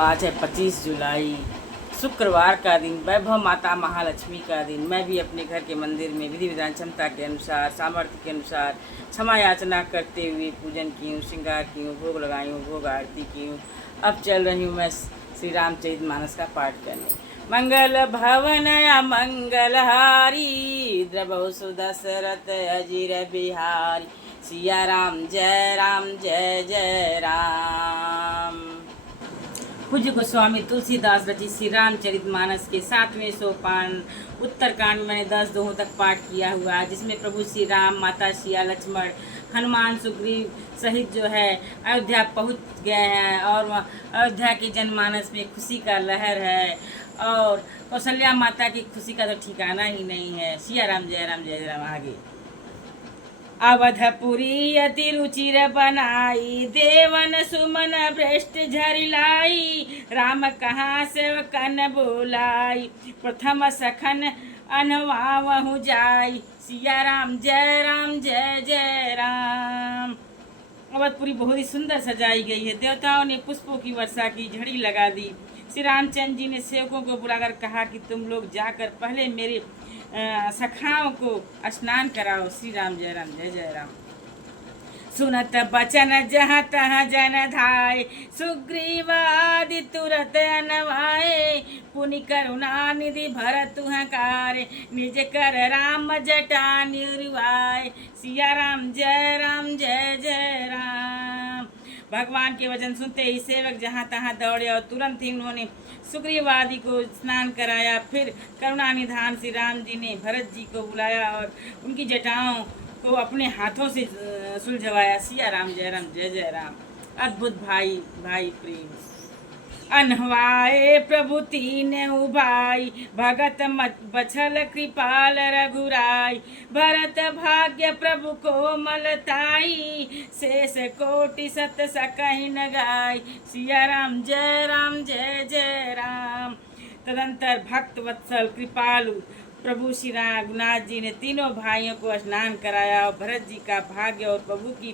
आज है 25 जुलाई, शुक्रवार का दिन, वैभव माता महालक्ष्मी का दिन। मैं भी अपने घर के मंदिर में विधि विधान क्षमता के अनुसार, सामर्थ्य के अनुसार क्षमा याचना करते हुए पूजन की हूँ, श्रृंगार की हूँ, भोग लगाई हूँ, भोग आरती की हूँ। अब चल रही हूँ मैं श्री रामचरितमानस का पाठ करने। मंगल भवन मंगलहारी, द्रवहु सुदशरथ अजिर बिहारी। सिया राम जय जय राम। पूज्य गोस्वामी तुलसीदास रचित श्री रामचरितमानस के 7वें सोपान उत्तरकांड मैंने 10 दोहों तक पाठ किया हुआ है, जिसमें प्रभु श्री राम, माता सिया, लक्ष्मण, हनुमान, सुग्रीव सहित जो है अयोध्या पहुंच गए हैं और अयोध्या के जनमानस में खुशी का लहर है और कौशल्या माता की खुशी का तो ठिकाना ही नहीं है। सिया राम जय राम। आगे अवधपुरी अति रुचिर बनाई, देवन सुमन भ्रष्ट झरिलाई। राम कहाँ सेवकन बोलाई, प्रथम सखन अनवावहु जाई। सिया राम जय जय राम। अवधपुरी बहुत ही सुंदर सजाई गई है। देवताओं ने पुष्पों की वर्षा की, झड़ी लगा दी। श्री रामचंद्र जी ने सेवकों को बुलाकर कहा कि तुम लोग जाकर पहले मेरे सखाओं को स्नान कराओ। श्री राम जय राम। सुनत बचन जहाँ तहाँ जन धाय, सुग्रीव आदि तुरत अनवाए। पुनि करुणा निधि भरत तुहकारे, निज कर राम जटा निर्वाय। सिया राम जय राम। भगवान के वचन सुनते ही सेवक जहाँ तहाँ दौड़े और तुरंत ही उन्होंने सुग्रीव आदि को स्नान कराया। फिर करुणा निधान श्री राम जी ने भरत जी को बुलाया और उनकी जटाओं को अपने हाथों से सुलझवाया। सिया राम जय राम। अद्भुत भाई प्रेम अनहवाए प्रभु तीन उभाई, भगत मत बछल कृपाल रघुराई। भरत भाग्य प्रभु को मलताई, शेष कोटि सत सकहि न गाय। सिया राम जय राम। तदंतर भक्त वत्सल कृपालु प्रभु श्री रघुनाथ जी ने तीनों भाइयों को स्नान कराया और भरत जी का भाग्य और प्रभु की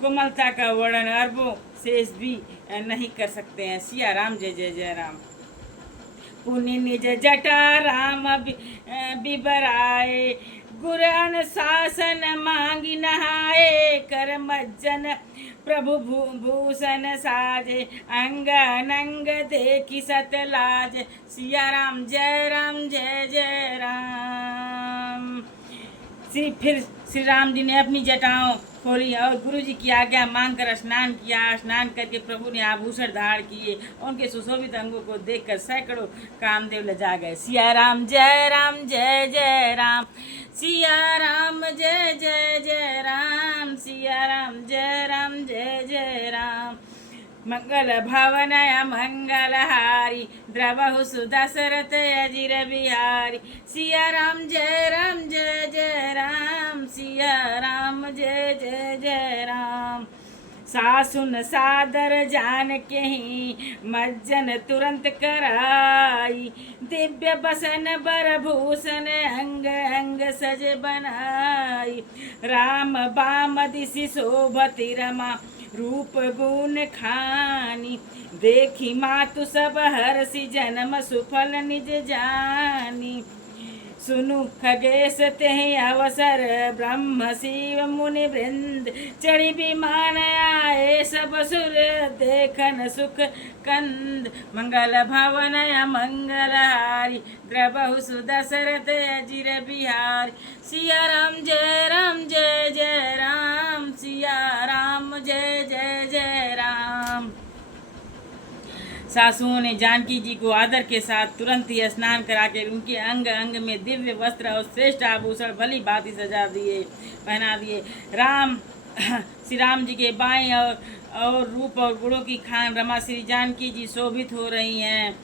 कोमलता का वर्णन अरबों शेष भी नहीं कर सकते हैं। सिया राम जय राम। पुनि निज जटा राम बिबराए, गुर अनुशासन मांगी नहाए। कर मज्जन प्रभु भूषण साजे, अंग अनंग देखी सत लाज। सिया राम जय राम। फिर श्री राम जी ने अपनी जटाओं खोली और गुरु जी की आज्ञा मांगकर स्नान किया। स्नान करके प्रभु ने आभूषण धारण किए। उनके सुशोभित अंगों को देखकर सैकड़ों कामदेव लजा गए। सिया राम जय राम। सिया राम जय राम। सिया राम जय राम। मंगल भवन मंगलहारी, द्रवहु सुदशरथ अजिर बिहारी। सिया राम जय राम। सिया राम जय राम। सासुन सादर जान के ही, मज्जन तुरंत कराई। दिव्य बसन बरभूषण अंग अंग सज बनाई। राम बाम दिशि शोभति रमा, रूप गुण खानी। देखी मातु सब हर्षि, जन्म सुफल निज जानी। सुनु खगेश तेहि अवसर, ब्रह्म शिव मुनि वृंद। चढ़ी विमान आए सब सुर, देखन सुख कंद। मंगल भवन मंगलहारी, द्रवहु सुदशरथ अजिर बिहारी। सिया राम जय राम। सिया राम जय राम। सासुओं ने जानकी जी को आदर के साथ तुरंत ही स्नान करा के उनके अंग अंग में दिव्य वस्त्र और श्रेष्ठ आभूषण भली भांति पहना दिए। श्री राम जी के बाएं और रूप और गुणों की खान रमा श्री जानकी जी शोभित हो रही हैं।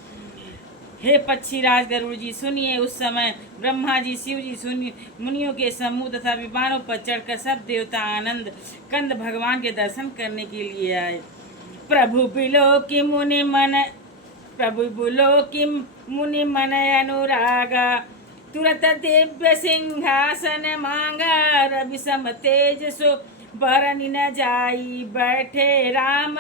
हे पक्षीराज गरुड़ जी सुनिए। उस समय ब्रह्मा जी, शिव जी, मुनियों के समूह तथा विमानों पर चढ़कर सब देवता आनंद कंद भगवान के दर्शन करने के लिए आए। प्रभु बिलो की मुनि मन अनुरागा, तुरत दिव्य सिंहासन मांगा। रवि सम तेज सो बरन न जाई, बैठे राम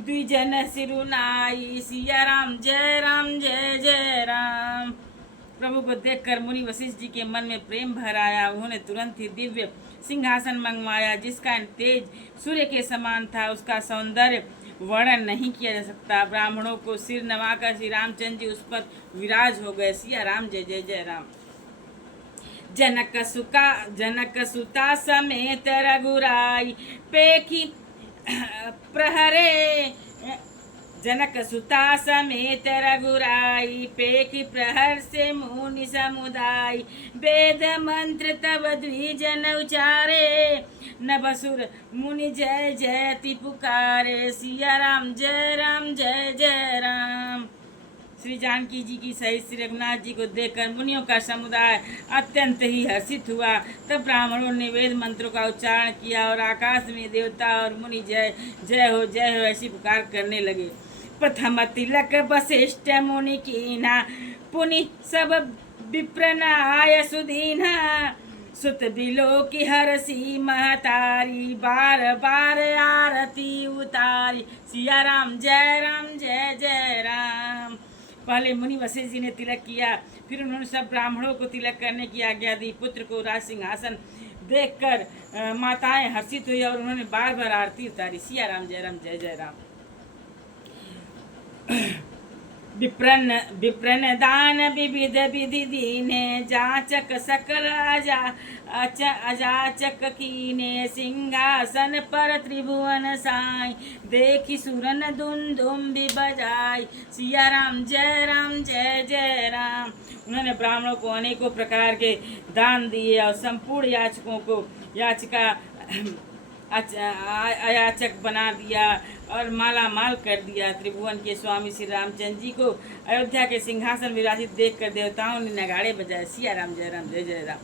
द्विजन सिरुनाई। सिया राम जय जय राम। प्रभु को देखकर मुनि वशिष्ठ जी के मन में प्रेम भर आया। उन्होंने तुरंत ही दिव्य सिंहासन मंगवाया, जिसका तेज सूर्य के समान था। उसका सौंदर्य वर्णन नहीं किया जा सकता। ब्राह्मणों को सिर नवाकर श्री रामचंद्र जी उस पर विराज हो गए। सिया राम जय जय राम। जनक सुता समेत रघुराई पेखी प्रहरे। जनक सुता समेत रघुराई पेखी प्रहर से मुनि समुदाय। वेद मंत्र तब द्विजन उचारे, नभसुर मुनि जय जयति पुकारे। सिया राम जय जय राम। श्री जानकी जी की सहित श्री रघुनाथ जी को देखकर मुनियों का समुदाय अत्यंत ही हर्षित हुआ। तब ब्राह्मणों ने वेद मंत्रों का उच्चारण किया और आकाश में देवता और मुनि जय हो ऐसी पुकार करने लगे। प्रथम तिलक वशिष्ठ मुनि कीना, पुनि सब विप्रनाय सुदीना। सुत बिलो की हरसी महतारी, बार बार आरती उतारी। सिया राम जय जय राम। पहले मुनि वशिष्ठ जी ने तिलक किया, फिर उन्होंने सब ब्राह्मणों को तिलक करने की आज्ञा दी। पुत्र को राज सिंहासन देखकर माताएं हर्षित हुई और उन्होंने बार बार आरती उतारी। सिया राम जय जय राम। विप्रन दान विविध विधि दीने, जाचक सकल अजाचक कीने। सिंहासन पर त्रिभुवन साई, देखी सुरन दुम बजाई। सिया राम जय जय राम। उन्होंने ब्राह्मणों को अनेकों प्रकार के दान दिए और संपूर्ण याचकों को अयाचक बना दिया और माला माल कर दिया। त्रिभुवन के स्वामी श्री रामचंद्र जी को अयोध्या के सिंहासन विराजित देखकर देवताओं ने नगाड़े बजाए। सिया राम जय जय राम।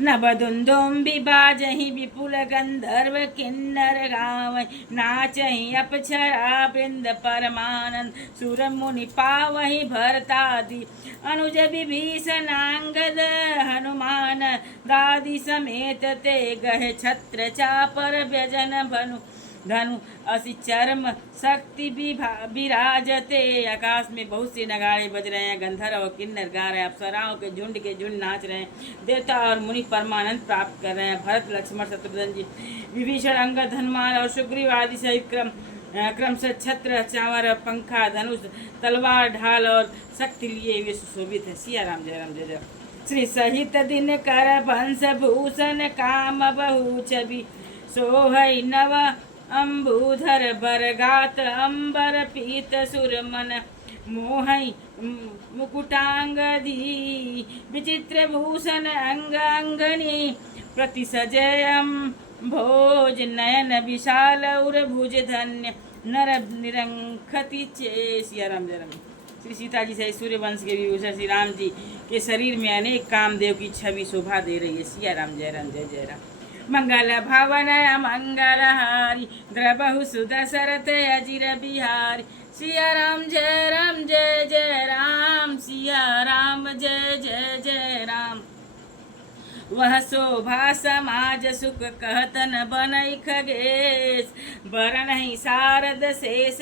नभदुन्दुम्बि बाजहि विपुल गंधर्व किन्नर गावै, नाचहि अप्सरा वृंद परमानंद। सुर मुनि पावहि भरतादि, अनुज विभीषणांगद हनुमान। दादी समेत ते गहे छत्र चापर व्यजन धनु असी चर्म शक्ति विराजते। आकाश में बहुत से नगाड़े बज रहे हैं, गंधर्व और किन्नर गा रहे हैं, अप्सराओं के झुंड नाच रहे हैं, देवता और मुनि परमानंद प्राप्त कर रहे हैं। भरत लक्ष्मण शत्रुघ्न जी, विभीषण अंगद हनुमान और सुग्रीव आदि सहित क्रम से छत्र चावर पंखा धनुष तलवार ढाल और शक्ति लिए वे सुशोभित है। सिया राम जय। श्री सहित दिन कर वंश भूषण काम बहु छवि, सोहै नव अम्बुधर बरगात अंबर पीत सुरमन। मोहै मुकुटांगदी विचित्र भूषण अंगनी, प्रति सजयम भोज नयन विशाल उर भुज धन्य। नर निरंखति चे। सिया राम जय राम। श्री सीता जी से सूर्य वंश के विभूषण श्री राम जी के शरीर में अनेक कामदेव की छवि शोभा दे रही है। सिया राम जय राम। मंगल भवन मंगलहारी, द्रबहु सुदशरथ अजिर बिहारी। सिया राम जय जय राम। सिया राम जय जय राम। वह शोभा समाज सुख कहतन बनई खगेश, बरनहि शारद शेष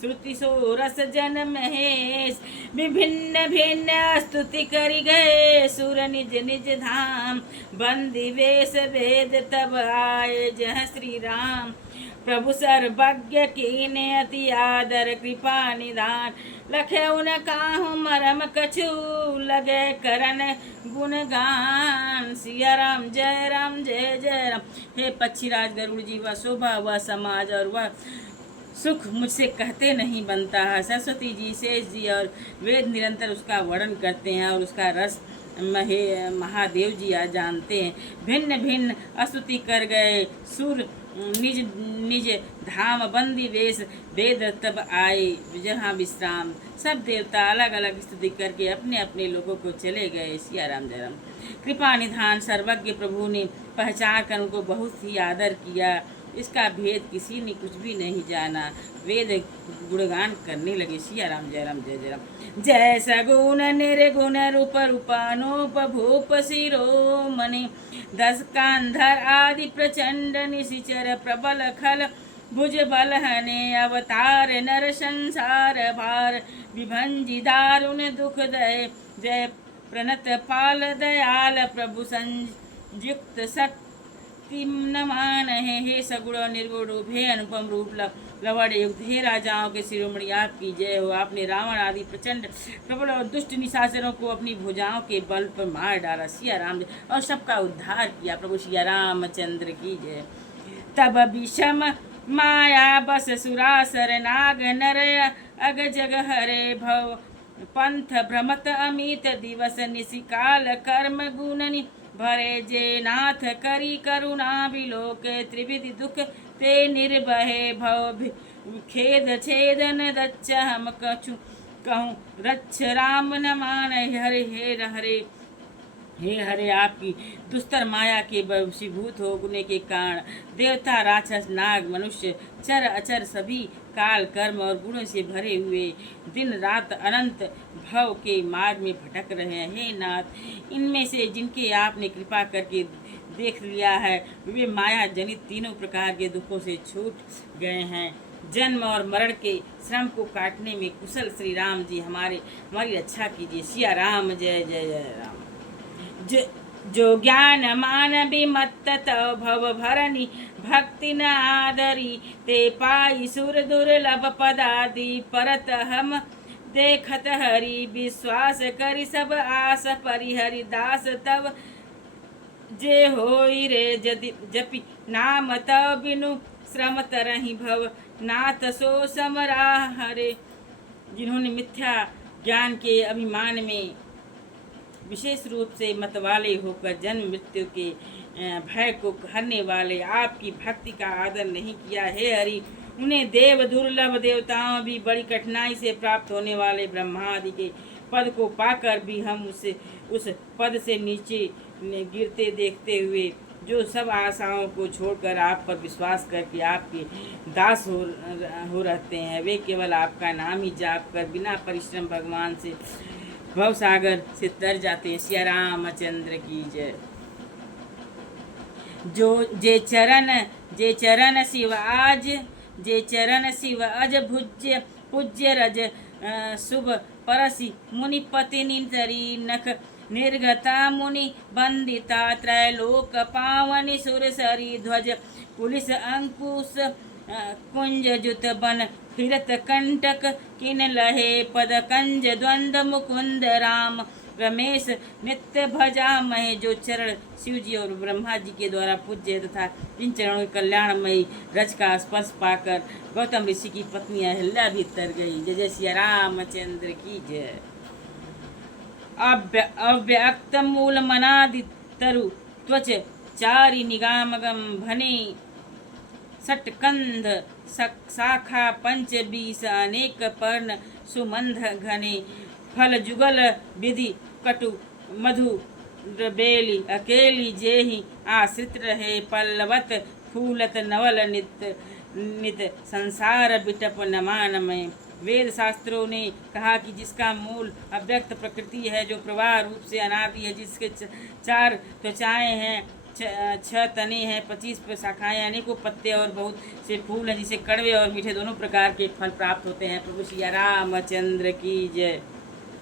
श्रुति सोरस जन महेश। विभिन्न भिन्न स्तुति करि गए, सुर निज निज धाम। बंदी वेश वेद तब आए जह श्री राम। प्रभु सर्वज्ञ कीने अति आदर कृपा निधान। लखे उन काहू मरम कछु, लगे करन गुणगान। सिया राम जय जय राम। हे पक्षीराज गरुड़ जी, वह शोभा वह समाज और वह सुख मुझसे कहते नहीं बनता है। सरस्वती जी शेष जी और वेद निरंतर उसका वर्णन करते हैं और उसका रस महादेव जी जानते हैं। भिन्न भिन्न स्तुति कर गए सुर निज निज धाम। बंदी वेश वेद तब आए जहाँ विश्राम। सब देवता अलग अलग स्तुति करके अपने अपने लोगों को चले गए। सिया राम जय राम। कृपा निधान सर्वज्ञ प्रभु ने पहचान कर उनको बहुत ही आदर किया। इसका भेद किसी ने कुछ भी नहीं जाना। वेद गुणगान करने लगे। सिया राम जय राम। जय सगुण निर्गुण रूप रूपानूप भूप शिरोमणि, दस कांधर आदि प्रचंड निशिचर प्रबल खल भुज बल हने अवतार नर संसार भार विभंजि दारुण दुख दय जय प्रणत पाल दयाल प्रभु संयुक्त शक्ति नमान है। हे सगुण और निर्गुण रूप, हे अनुपम रूप, लवण युक्त, हे राजाओं के शिरोमणि आपकी जय हो। आपने रावण आदि प्रचंड प्रबल और दुष्ट निशाचरों को अपनी भुजाओं के बल पर मार डाला, सिया राम और सबका उद्धार किया। प्रभु सिया रामचंद्र की जय। तब विषम माया बस सुरासर नाग नर अग जग हरे भव पंथ भ्रमत अमित दिवस निशिकाल कर्म गुणनि भरे जे नाथ करी करुणा बिलोक त्रिविधि दुख ते निर्भय भव खेद छेदन दच्च हम कछु कहूँ रक्ष राम न मान हरे हे हरे हे हरे। आपकी दुस्तर माया के वशीभूत होने के कारण देवता राक्षस नाग मनुष्य चर अचर सभी काल कर्म और गुणों से भरे हुए दिन रात अनंत भव के मार्ग में भटक रहे हैं। हे नाथ, इनमें से जिनके आपने कृपा करके देख लिया है वे माया जनित तीनों प्रकार के दुखों से छूट गए हैं। जन्म और मरण के श्रम को काटने में कुशल श्री राम जी हमारी रक्षा कीजिए। सिया राम जय जय जय राम। जो ज्ञान मान विमत्त भव भरनी भक्ति न आदरी ते पाई सुर दुर्लभ पदादि परत हम देखत हरि विश्वास करी सब आस परिहरि दास तब जे होई रे जपि नाम तब बिनु श्रम तरहि भव नाथ सो समरा हरे। जिन्होंने मिथ्या ज्ञान के अभिमान में विशेष रूप से मतवाले होकर जन्म मृत्यु के भय को हरने वाले आपकी भक्ति का आदर नहीं किया, हे हरि, उन्हें देव दुर्लभ देवताओं भी बड़ी कठिनाई से प्राप्त होने वाले ब्रह्मादि के पद को पाकर भी हम उस पद से नीचे गिरते देखते हुए जो सब आशाओं को छोड़कर आप पर विश्वास करके आपके दास हो रहते हैं, वे केवल आपका नाम ही जाप कर बिना परिश्रम भगवान से भव सागर से तर जाते हैं। सिया रामचंद्र की जय। जे चरण शिव अज भुज्य पूज्य रज शुभ परसि मुनिपति नितरी नख निर्गता मुनि बंदिता त्रैलोक पावनि सुरसरी ध्वज पुलिस अंकुश कुंज जुत बन फिरत कंटक किन लहे पद कंज द्वंद मुकुंद राम रमेश नित्य भजा महे। जो चरण शिव जी और ब्रह्मा जी के द्वारा पूज्य तथा इन चरणों के कल्याणमयी रज का स्पर्श पाकर गौतम ऋषि की पत्नी अहिल्या भी तर गई। जय जय श्री रामचंद्र की जय। अव्यक्त मूल मनादि तरु त्वच चारि निगामगम भने सटकंध शाखा पंच बीस अनेक पर्ण सुमंध घने फल जुगल विधि कटु मधु बेली अकेली जेहि आश्रित रहे पल्लवत फूलत नवल नित संसार बिटप नमानमय। वेद शास्त्रों ने कहा कि जिसका मूल अव्यक्त प्रकृति है, जो प्रवाह रूप से अनादि है, जिसके चार त्वचाएं हैं, 6 तने हैं, 25 शाखाएं, अनेकों पत्ते और बहुत से फूल हैं, जिसे कड़वे और मीठे दोनों प्रकार के फल प्राप्त होते हैं। प्रभु श्री रामचंद्र की जय।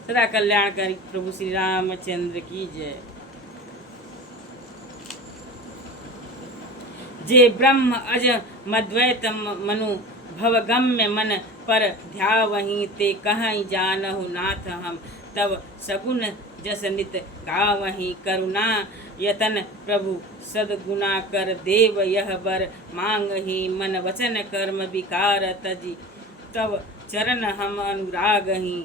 सदा कल्याणकारी प्रभु श्री रामचंद्र की जय। जे ब्रह्म अज मद्वैत मनु भवगम्य मन पर ध्यावहीं ते कहीं जानहु नाथ हम तब सगुन जस नित गावहीं करुणा यतन प्रभु सदगुना कर देव यह बर मांगही मन वचन कर्म विकार तजी तब चरण हम अनुरागही।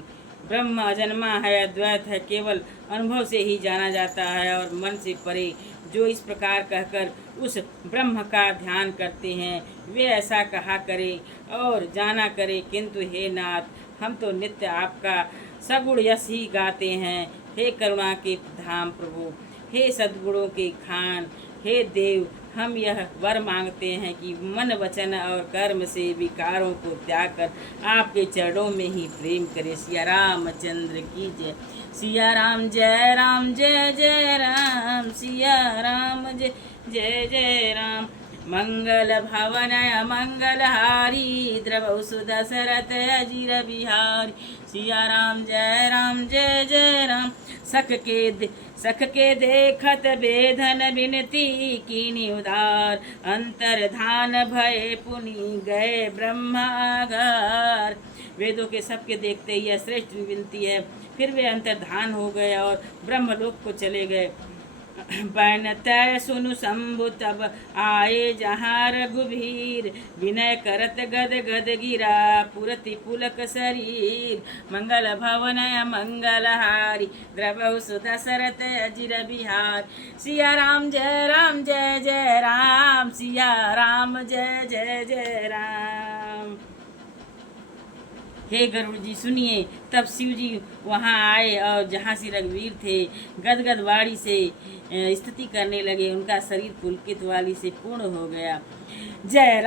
ब्रह्म अजन्मा है, अद्वैत है, केवल अनुभव से ही जाना जाता है और मन से परे। जो इस प्रकार कहकर उस ब्रह्म का ध्यान करते हैं वे ऐसा कहा करें और जाना करें, किंतु हे नाथ, हम तो नित्य आपका सगुण यश ही गाते हैं। हे करुणा के धाम प्रभु, हे सद्गुणों के खान, हे देव, हम यह वर मांगते हैं कि मन वचन और कर्म से विकारों को त्याग कर आपके चरणों में ही प्रेम करें। सिया रामचंद्र की जय। सिया राम जय राम जय जय राम, सिया राम जय जय जय राम। मंगल भवन मंगलहारी द्रवौ सुदशरथ अजिर बिहारी। सिया राम जय जय राम। सख के देखत बेधन बिनती कीनी उदार। अंतर्धान भय पुनि गए ब्रह्मागार। वेदों के सबके देखते यह श्रेष्ठ विनती है। फिर वे अंतर्धान हो गए और ब्रह्मलोक को चले गए। बनतै सुनु शंभु तब आए जहाँ रघुवीर। विनय करत गद गद गिरा पुरति पुलक शरीर। मंगल भवन मंगलहारी द्रवहु सुदशरथ अजिर बिहार। सिया राम जय जय राम। सिया राम जय जय राम। हे गरुड़ जी सुनिए। तब शिव जी वहाँ आए और जहाँ से रघुवीर थे गदगद वाणी से स्तुति करने लगे। उनका शरीर पुलकित वाली से पूर्ण हो गया। जय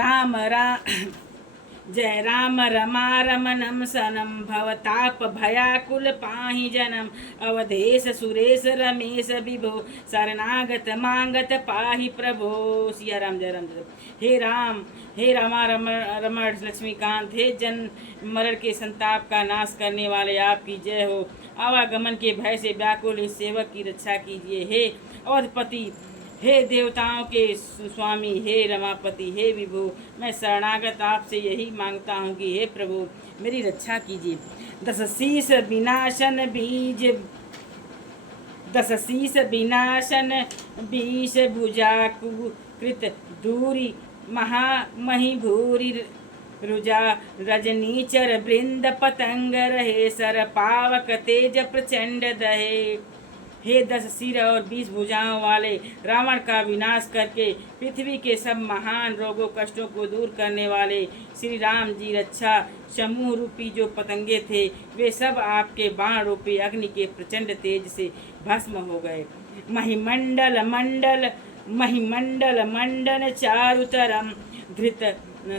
राम रमा रमनम सनम भवताप भयाकुल पाहि जनम। अवधेश सुरेश रमेश विभो शरणागत मांगत पाहि प्रभो। सिया राम जय राम जय। हे रामा रमण लक्ष्मीकांत, हे जन मरण के संताप का नाश करने वाले आपकी जय हो। आवागमन के भय से व्याकुल इस सेवक की रक्षा कीजिए। हे अवधपति, हे देवताओं के स्वामी, हे रमापति, हे विभो, मैं शरणागत आपसे यही मांगता हूँ कि हे प्रभु मेरी रक्षा कीजिए। दस शीस बीस भुजा कृत दूरी महामही भूरी रुजा। रजनीचर वृंद पतंग रहे सर पावक तेज प्रचंड दहे। हे 10 सिर और 20 भुजाओं वाले रावण का विनाश करके पृथ्वी के सब महान रोगों कष्टों को दूर करने वाले श्री राम जी रक्षा समूह रूपी जो पतंगे थे वे सब आपके बाण रूपी अग्नि के प्रचंड तेज से भस्म हो गए। महिमंडल मंडन चारुतरम धृत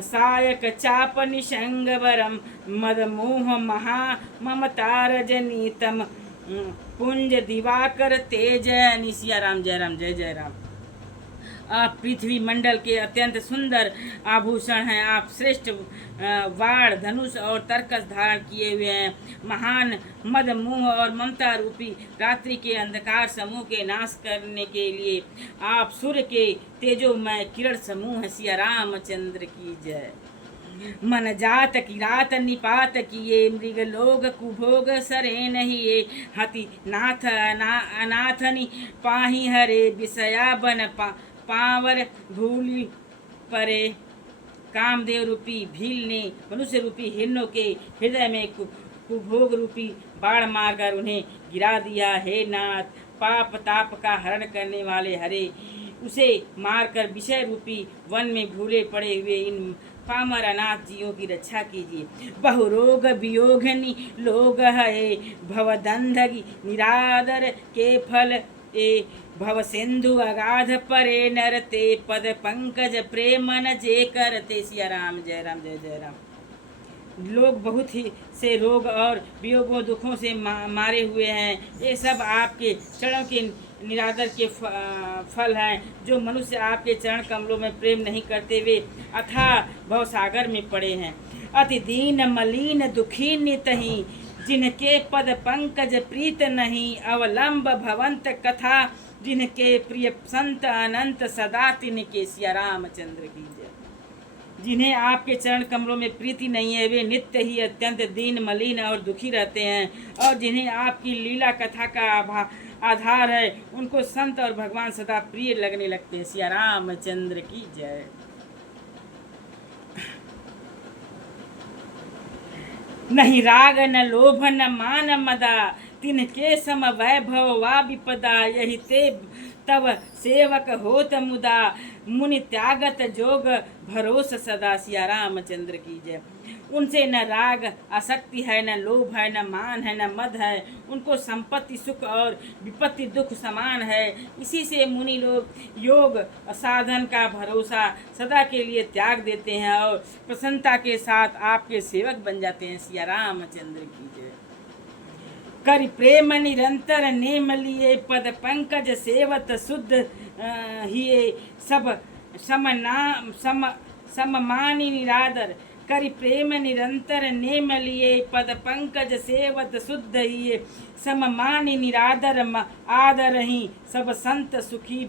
सायक चाप निशंगवरम मदमोह महा ममता रजनीतम पुंज दिवाकर तेज। सिया राम जय जय राम। आप पृथ्वी मंडल के अत्यंत सुंदर आभूषण हैं। आप श्रेष्ठ वाण धनुष और तरकस धारण किए हुए हैं। महान मद मोह और ममता रूपी रात्रि के अंधकार समूह के नाश करने के लिए आप सूर्य के तेजोमय किरण समूह हैं। सिया रामचंद्र की जय। मन जात की रात निपात किए मृग लोग कुभोग सरे नहीं। हति नाथ अनाथनि पाही हरे विषया बन पावर भूलि परे। कामदेव रूपी भील ने मनुष्य रूपी हिरणों के हृदय में कुभोग रूपी बाण मारकर उन्हें गिरा दिया। हे नाथ, पाप ताप का हरण करने वाले हरे, उसे मारकर विषय रूपी वन में भूले पड़े हुए इन पामर अनाथ जीवों की रक्षा कीजिए। बहुरोग वियोगनि लोग है भवदंधगी निरादर के फल ए। भव सिंधु अगाध परे नरते पद पंकज प्रेमन जे करते। सिया राम जय राम। लोग बहुत ही से रोग और वियोगों दुखों से मारे हुए हैं। ये सब आपके चरणों के निरादर के फल हैं। जो मनुष्य आपके चरण कमलों में प्रेम नहीं करते वे अथाह भवसागर में पड़े हैं। अति दीन मलिन दुखी नितहि जिनके पद पंकज प्रीत नहीं। अवलंब भवंत कथा जिनके प्रिय संत अनंत सदा तिनके। सिया रामचंद्र की जय। जिन्हें आपके चरण कमलों में प्रीति नहीं है वे नित्य ही अत्यंत दीन मलिन और दुखी रहते हैं। और जिन्हें आपकी लीला कथा का आधार है उनको संत और भगवान सदा प्रिय लगने लगते हैं। सिया रामचंद्र की जय। नहीं राग न लोभ न मान मदा तिनके सम वैभव वा विपदा। यही ते तब सेवक होत मुदा मुनि त्यागत जोग भरोस सदा। सिया रामचंद्र की जय। उनसे न राग आसक्ति है, न लोभ है, न मान है, न मद है। उनको संपत्ति सुख और विपत्ति दुख समान है। इसी से मुनि लोग योग साधन का भरोसा सदा के लिए त्याग देते हैं और प्रसन्नता के साथ आपके सेवक बन जाते हैं। सिया रामचंद्र की जय। कर प्रेम निरंतर नेम लिए पद पंकज सेवत शुद्ध हिये। सब सममानी निरादर करि प्रेम निरंतर नेम लिए पद पंकज सेवत शुद्ध हिये सममानी निरादर आदर ही सब संत सुखी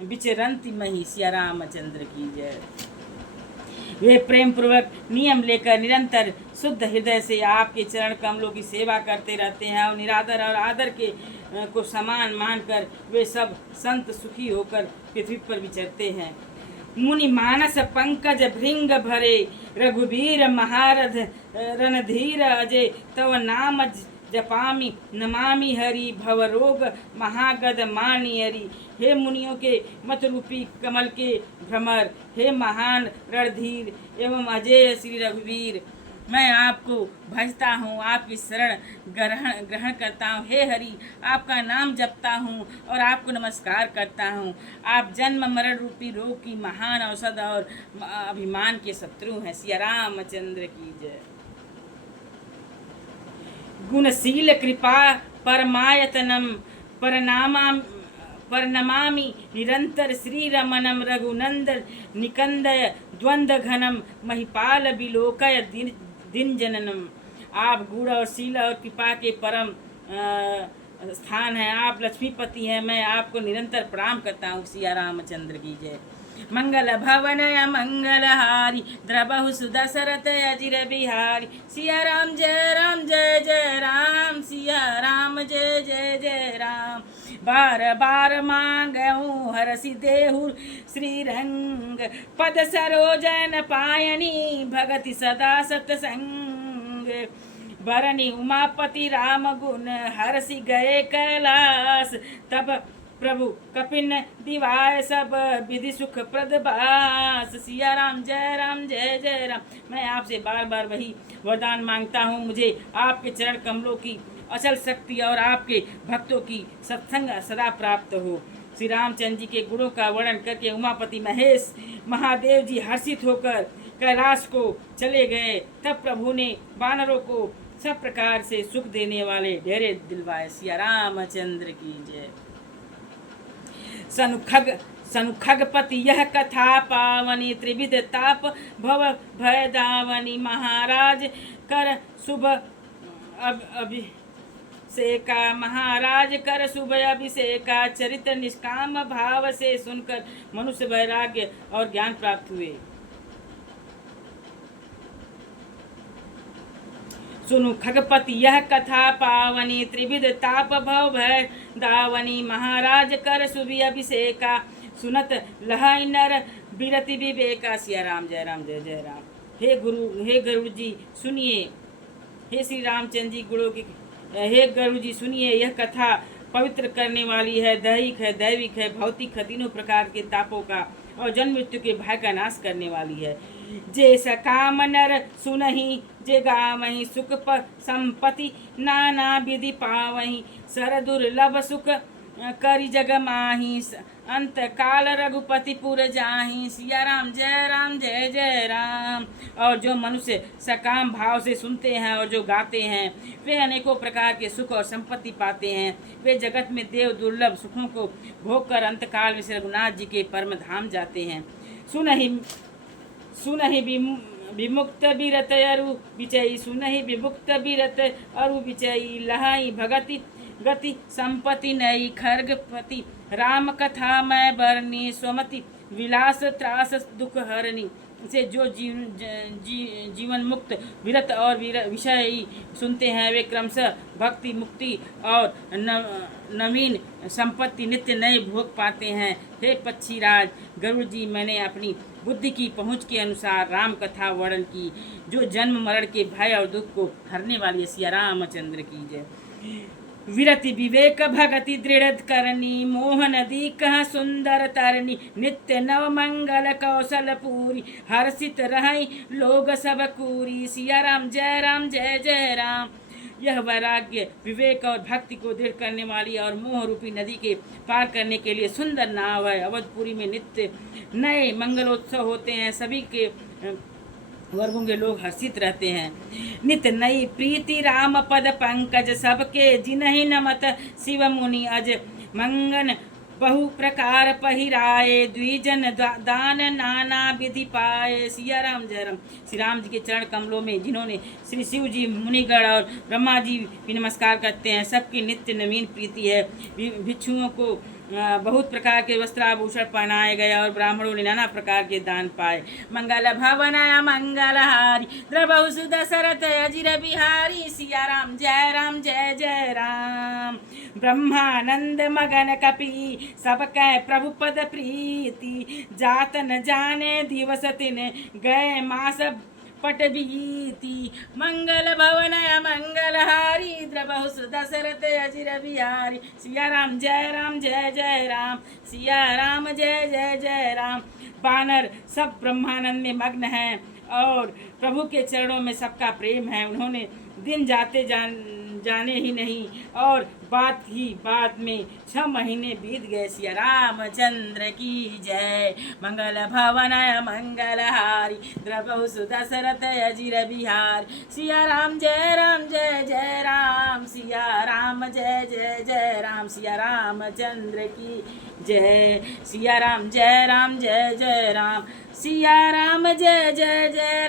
विचरंती मही। सिया रामचंद्र की जय। वे प्रेम पूर्वक नियम लेकर निरंतर शुद्ध हृदय से आपके चरण कमलों की सेवा करते रहते हैं और निरादर और आदर के को समान मानकर वे सब संत सुखी होकर पृथ्वी पर विचरते हैं। मुनि मानस पंकज भृंग भरे रघुबीर महारथ रणधीर अजय तव नाम जपामी नमामि हरि भवरोग महागद मानि हरि। हे मुनियों के मत रूपी कमल के भ्रमर, हे महान रणधीर एवं अजय श्री रघुवीर, मैं आपको भजता हूँ, आपकी शरण ग्रहण करता हूँ। हे हरि, आपका नाम जपता हूँ और आपको नमस्कार करता हूँ। आप जन्म मरण रूपी रोग की महान औषध और अभिमान के शत्रु हैं। सिया रामचंद्र की जय। गुणशील कृपा परमायतनम परनमामि निरंतर श्री रमणम रघुनंदन निकंदय द्वंद्व घनम महिपाल विलोकय दिन जननम। आप गुण और शील और कृपा के परम स्थान हैं। आप लक्ष्मीपति हैं। मैं आपको निरंतर प्रणाम करता हूँ। सिया रामचंद्र की जय। मंगल भवनय मंगलहारी द्रबहु सुदशरथ अजिर बिहारी। सिया राम जय जय राम, सिया राम जय जय जय राम। बार बार मांगऊँ हरसि देहु श्रीरंग पद सरोजन पायनी भगति सदा सतसंग। बरनी उमापति राम गुण हरसि गए कैलास तब प्रभु कपिन दिवाय सब विधि सुख प्रदबास। सिया राम जय जय राम। मैं आपसे बार बार वही वरदान मांगता हूँ, मुझे आपके चरण कमलों की अचल शक्ति और आपके भक्तों की सत्संग सदा प्राप्त हो। श्री रामचंद्र जी के गुणों का वर्णन करके उमापति महेश महादेव जी हर्षित होकर कैलाश को चले गए। तब प्रभु ने वानरों को सब प्रकार से सुख देने वाले डेरे दिलवाए। सिया रामचंद्र की जय। सनुखगपति यह कथा पावनी त्रिविध ताप भव भय दावनी। महाराज कर शुभ अभिषेका महाराज कर शुभ अभिषेका। चरित्र निष्काम भाव से सुनकर मनुष्य वैराग्य और ज्ञान प्राप्त हुए। सुनु खगपति यह कथा पावनी त्रिविध ताप भव भय दावनी। महाराज कर शुभ अभिषेका सुनत लहाई नर बिरति विवेका। सिया राम जय जय राम। हे गरुड़ जी सुनिए, हे श्री रामचंद्र जी गुणों की हे गरुड़ जी सुनिए, यह कथा पवित्र करने वाली है, दैहिक है, दैविक है, भौतिक है, तीनों प्रकार के तापों का और जन्म मृत्यु के भय का नाश करने वाली है। जे सकाम नर सुनहि जे गावहि सुख संपत्ति नाना विधि पावहि। सर दुर्लभ सुख करि जग माही अंत काल रघुपति पुर जाहि। सिया राम जय जय राम। और जो मनुष्य सकाम भाव से सुनते हैं और जो गाते हैं वे अनेकों प्रकार के सुख और संपत्ति पाते हैं। वे जगत में देव दुर्लभ सुखों को भोग कर अंतकाल में श्री रघुनाथ जी के परम धाम जाते हैं। सुनहि विमुक्त बिरत अरु विचयी। सुनहि विमुक्त बिरत अरु विचयी। लहाई भगति गति संपत्ति नई खर्गपति। राम कथा मैं बरनी स्वमति विलास त्रास दुख हरनी। से जो जीवन मुक्त विरत और विषय सुनते हैं वे क्रमशः भक्ति मुक्ति और नवीन संपत्ति नित्य नए भोग पाते हैं। हे पक्षीराज गरुड़ जी, मैंने अपनी बुद्धि की पहुँच के अनुसार राम कथा वर्णन की जो जन्म मरण के भय और दुख को हरने वाली है। सिया रामचंद्र की जय। विरति विवेक भगति दृढ़ करनी मोह नदी कह सुंदर तरनी। नित्य नव मंगल कौशल पूरी हर्षित रहि लोग सब कूरी। सिया राम जय जय राम। यह वैराग्य विवेक और भक्ति को दृढ़ करने वाली और मोह रूपी नदी के पार करने के लिए सुंदर नाव है। अवधपुरी में नित्य नए मंगलोत्सव होते हैं। सभी के वर्गों के लोग हर्षित रहते हैं। नित्य नई प्रीति राम पद पंकज सबके जिन्हि नमत शिव मुनि अज बहु प्रकार पहिराए, द्विजन दान नाना विधि पाए। सिया राम जय राम। श्री राम जी के चरण कमलों में जिन्होंने श्री शिव जी, मुनिगण और ब्रह्मा जी भी नमस्कार करते हैं, सबकी नित्य नवीन प्रीति है। भिक्षुओं को बहुत प्रकार के वस्त्राभूषण पहनाए गए और ब्राह्मणों ने नाना प्रकार के दान पाए। मंगल भवनय मंगलहारी, द्रवहु सुदशरथ अजिर बिहारी। सिया राम जय जय राम। ब्रह्मानंद मगन कपि, सब कह प्रभु पद प्रीति। जात न जाने दिवस दिन, गए मास पट बीती। मंगल भवन मंगलहारी, द्रवहु दशरथ अजिर बिहारी। सिया राम जय जय राम। सिया राम जय जय राम। बानर सब ब्रह्मानंद में मग्न हैं और प्रभु के चरणों में सबका प्रेम है। उन्होंने दिन जाने ही नहीं और बाद में 6 महीने बीत गए। सिया रामचंद्र की जय। मंगल भवन मंगलहारी, द्रवहु दशरथ अजिर बिहारी। सिया राम जय राम। सिया राम जय जय राम। सिया रामचंद्र की जय। सिया राम जय जय राम। सिया राम जय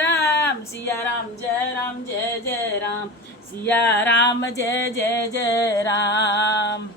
राम। सिया राम जय जय राम। सिया राम जय जय राम।